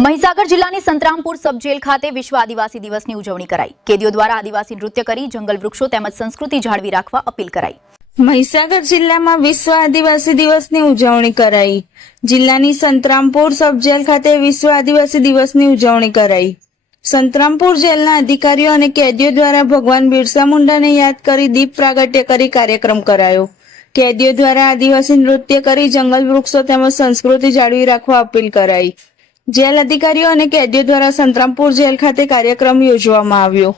મહીસાગર જિલ્લાની સંતરામપુર સબજેલ ખાતે વિશ્વ આદિવાસી દિવસની ઉજવણી કરાઈ। કેદીઓ દ્વારા આદિવાસી નૃત્ય કરી જંગલ વૃક્ષો તેમજ સંસ્કૃતિ જાળવી રાખવા અપીલ કરાઈ। મહીસાગર જિલ્લામાં વિશ્વ આદિવાસી દિવસની ઉજવણી કરાઈ। જિલ્લાની સંતરામપુર સબજેલ ખાતે વિશ્વ આદિવાસી દિવસની ઉજવણી કરાઈ। સંતરામપુર જેલના અધિકારીઓ અને કેદીઓ દ્વારા ભગવાન બિરસા મુંડાને યાદ કરી દીપ પ્રાગટ્ય કરી કાર્યક્રમ કરાયો। કેદીઓ દ્વારા આદિવાસી નૃત્ય કરી જંગલ વૃક્ષો તેમજ સંસ્કૃતિ જાળવી રાખવા અપીલ કરાઈ। જેલ અધિકારીઓ અને કેદીઓ દ્વારા સંતરામપુર જેલ ખાતે કાર્યક્રમ યોજવામાં આવ્યો।